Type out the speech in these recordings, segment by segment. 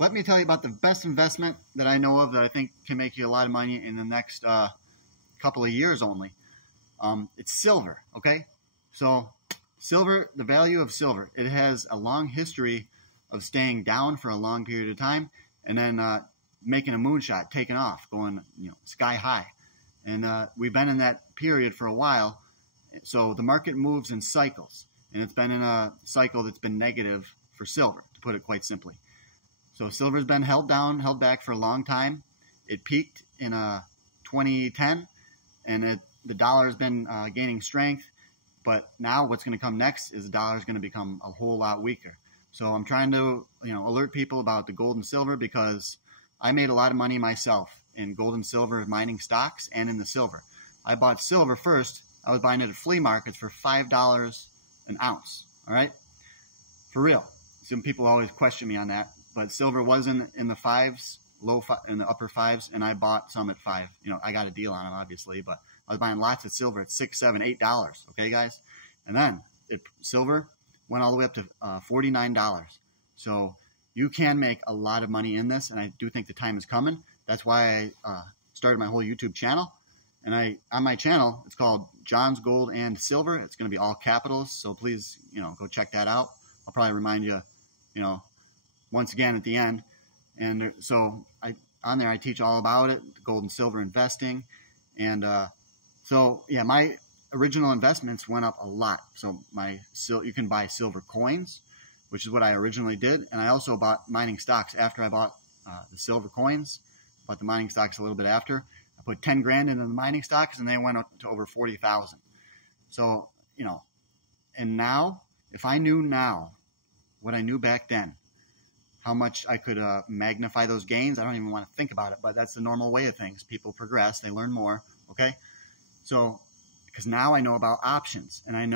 let me tell you about the best investment that I know of that I think can make you a lot of money in the next couple of years only. It's silver, okay? So silver, the value of silver, it has a long history of staying down for a long period of time and then making a moonshot, taking off, going sky high. And we've been in that period for a while. So the market moves in cycles, and it's been in a cycle that's been negative for silver, to put it quite simply. So silver's been held back for a long time. It peaked in 2010, and the dollar's been gaining strength. But now what's going to come next is the dollar's going to become a whole lot weaker. So I'm trying to alert people about the gold and silver, because I made a lot of money myself in gold and silver mining stocks and in the silver. I bought silver first. I was buying it at flea markets for $5 an ounce. All right, for real. Some people always question me on that, but silver was in the fives, in the upper fives, and I bought some at $5. I got a deal on them, obviously, but I was buying lots of silver at $6, $7, $8. Okay, guys, and then silver went all the way up to $49. So you can make a lot of money in this, and I do think the time is coming. That's why I started my whole YouTube channel. And on my channel, it's called John's Gold and Silver. It's going to be all capitals, so please, go check that out. I'll probably remind you, once again at the end. And so on there I teach all about it, gold and silver investing. And so yeah, my original investments went up a lot. So you can buy silver coins, which is what I originally did. And I also bought mining stocks after I bought the silver coins. Bought the mining stocks a little bit after. I put 10 grand into the mining stocks, and they went up to over 40,000. So, and now, if I knew now what I knew back then, how much I could magnify those gains, I don't even want to think about it, but that's the normal way of things. People progress, they learn more, okay? So, because now I know about options, and I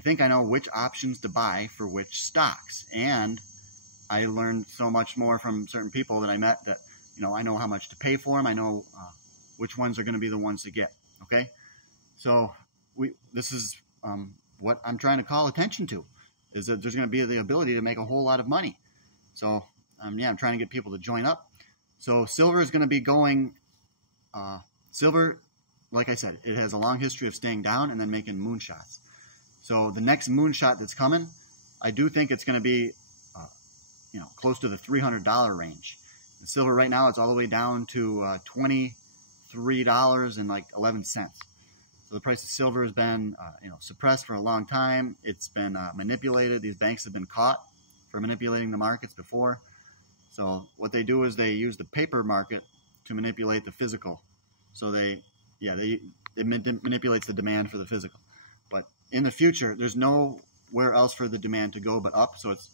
think I know which options to buy for which stocks. And I learned so much more from certain people that I met that, I know how much to pay for them. I know which ones are going to be the ones to get, okay? So this is what I'm trying to call attention to, is that there's going to be the ability to make a whole lot of money. So, yeah, I'm trying to get people to join up. So silver is going to be going, silver, like I said, it has a long history of staying down and then making moonshots. So the next moonshot that's coming, I do think it's going to be, close to the $300 range. The silver right now, it's all the way down to $23.11. So the price of silver has been, suppressed for a long time. It's been manipulated. These banks have been caught for manipulating the markets before. So what they do is they use the paper market to manipulate the physical. So it manipulates the demand for the physical. But in the future, there's nowhere else for the demand to go but up. So it's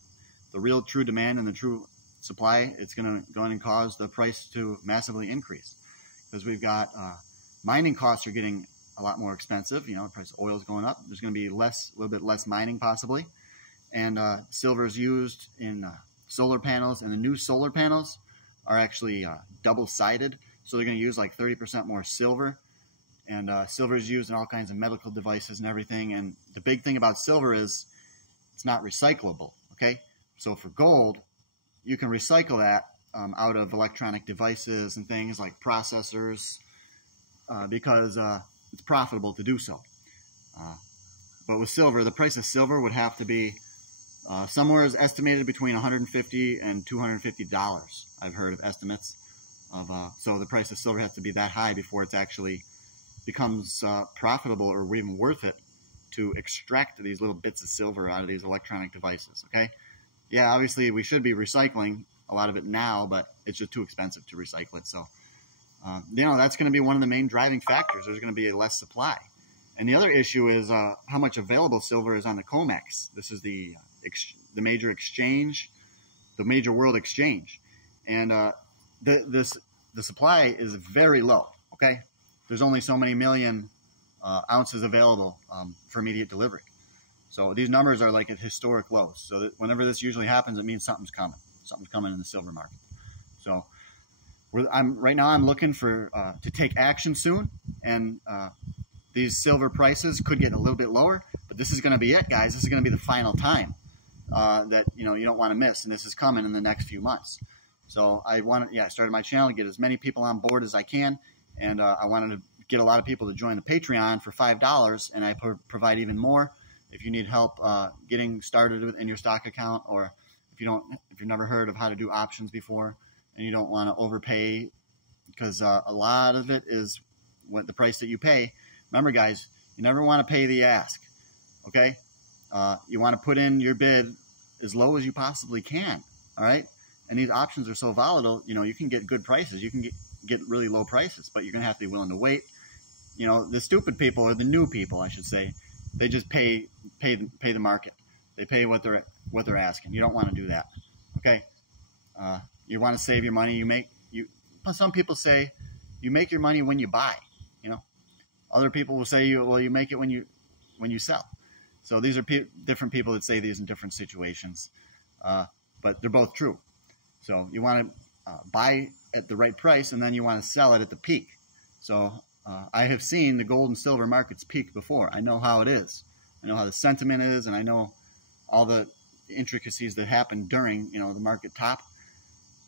the real true demand and the true supply. It's going to go in and cause the price to massively increase, because we've got mining costs are getting a lot more expensive. The price of oil is going up. There's going to be a little bit less mining possibly. And silver is used in solar panels, and the new solar panels are actually double-sided. So they're going to use like 30% more silver. And silver is used in all kinds of medical devices and everything. And the big thing about silver is it's not recyclable, okay? So for gold, you can recycle that out of electronic devices and things like processors because it's profitable to do so. But with silver, the price of silver would have to be somewhere is estimated between $150 and $250. I've heard of estimates of so the price of silver has to be that high before it's actually becomes profitable or even worth it to extract these little bits of silver out of these electronic devices. Okay, yeah, obviously we should be recycling a lot of it now, but it's just too expensive to recycle it. So that's going to be one of the main driving factors. There's going to be a less supply. And the other issue is how much available silver is on the COMEX. This is the major exchange, the major world exchange. And the supply is very low, okay? There's only so many million ounces available for immediate delivery. So these numbers are like at historic lows. So that whenever this usually happens, it means something's coming. Something's coming in the silver market. So right now I'm looking for to take action soon, and these silver prices could get a little bit lower, but this is going to be it, guys. This is going to be the final time that you don't want to miss, and this is coming in the next few months. So I started my channel to get as many people on board as I can, and I wanted to get a lot of people to join the Patreon for $5, and I provide even more if you need help getting started in your stock account, or if you've never heard of how to do options before and you don't want to overpay, because a lot of it is what the price that you pay. Remember, guys, you never want to pay the ask. Okay, you want to put in your bid as low as you possibly can. All right, and these options are so volatile. You know, you can get good prices, you can get really low prices, but you're gonna have to be willing to wait. You know, the stupid people, or the new people, I should say, they just pay the market. They pay what they're asking. You don't want to do that. Okay, you want to save your money. Some people say you make your money when you buy. You know, other people will say you make it when you sell. So these are different people that say these in different situations, but they're both true. So you want to buy at the right price, and then you want to sell it at the peak. So I have seen the gold and silver markets peak before. I know how it is. I know how the sentiment is, and I know all the intricacies that happen during, you know, the market top.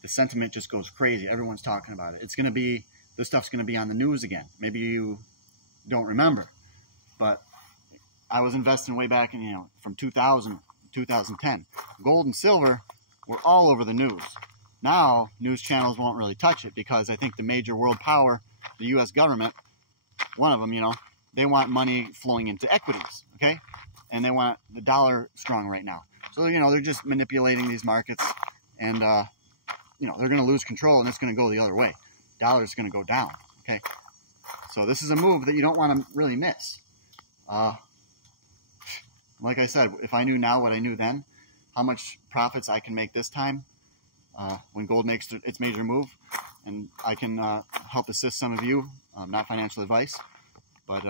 The sentiment just goes crazy. Everyone's talking about it. This stuff's going to be on the news again. Maybe you don't remember, but I was investing way back in, you know, from 2000 2010. Gold and silver were all over the news. Now, news channels won't really touch it because I think the major world power, the U.S. government, one of them, you know, they want money flowing into equities, okay? And they want the dollar strong right now. So, you know, they're just manipulating these markets, and, you know, they're going to lose control, and it's going to go the other way. Dollar's going to go down, okay? So this is a move that you don't want to really miss. Like I said, if I knew now what I knew then, how much profits I can make this time when gold makes its major move, and I can help assist some of you, not financial advice, but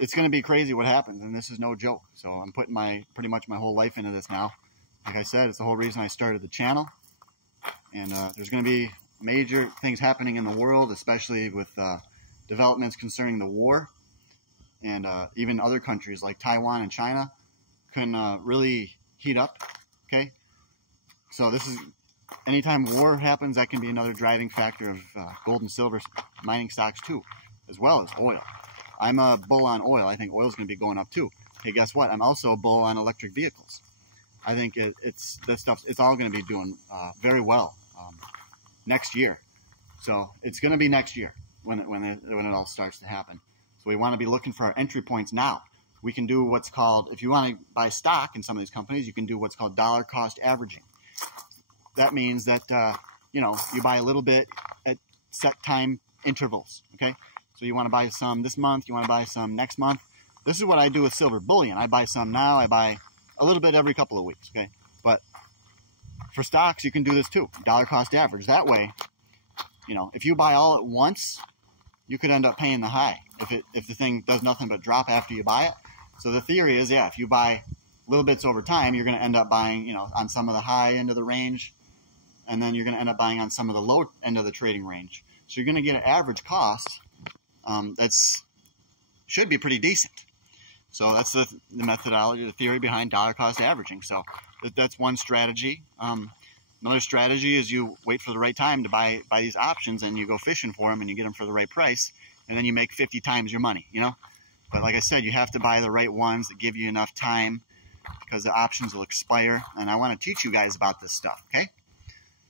it's going to be crazy what happens, and this is no joke. So I'm putting pretty much my whole life into this now. Like I said, it's the whole reason I started the channel, and there's going to be major things happening in the world, especially with developments concerning the war, and even other countries like Taiwan and China can really heat up, okay? So this is, anytime war happens, that can be another driving factor of gold and silver mining stocks too, as well as oil. I'm a bull on oil. I think oil is going to be going up too. Hey, guess what? I'm also a bull on electric vehicles. I think it's all going to be doing very well next year. So it's going to be next year when it all starts to happen. So we want to be looking for our entry points now. We can do what's called, if you want to buy stock in some of these companies, you can do what's called dollar cost averaging. That means that, you know, you buy a little bit at set time intervals, okay? So you want to buy some this month, you want to buy some next month. This is what I do with silver bullion. I buy some now, I buy a little bit every couple of weeks, okay? But for stocks, you can do this too, dollar cost average. That way, you know, if you buy all at once, you could end up paying the high if the thing does nothing but drop after you buy it. So the theory is, yeah, if you buy little bits over time, you're going to end up buying, you know, on some of the high end of the range, and then you're going to end up buying on some of the low end of the trading range. So you're going to get an average cost that's should be pretty decent. So that's the methodology, the theory behind dollar cost averaging. So that's one strategy. Another strategy is you wait for the right time to buy these options, and you go fishing for them, and you get them for the right price, and then you make 50 times your money, you know? But like I said, you have to buy the right ones that give you enough time, because the options will expire, and I want to teach you guys about this stuff, okay?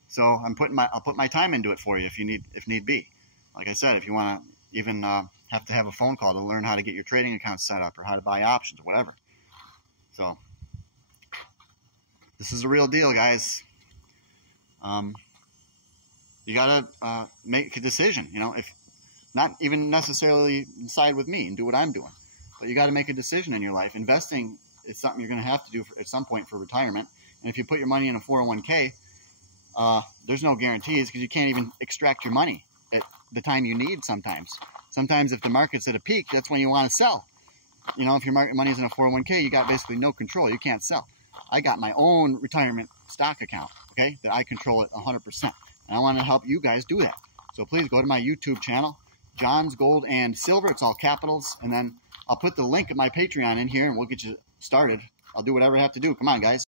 So I'll put my time into it for you if need be. Like I said, if you want to even have to have a phone call to learn how to get your trading account set up or how to buy options or whatever. So this is a real deal, guys. You gotta make a decision, you know, if not even necessarily side with me and do what I'm doing, but you got to make a decision in your life. Investing is something you're going to have to do at some point for retirement. And if you put your money in a 401k, there's no guarantees, because you can't even extract your money at the time you need sometimes. Sometimes if the market's at a peak, that's when you want to sell. You know, if your money's in a 401k, you got basically no control. You can't sell. I got my own retirement stock account, okay, that I control it 100%. And I want to help you guys do that. So please go to my YouTube channel, John's Gold and Silver. It's all capitals. And then I'll put the link of my Patreon in here, and we'll get you started. I'll do whatever I have to do. Come on, guys.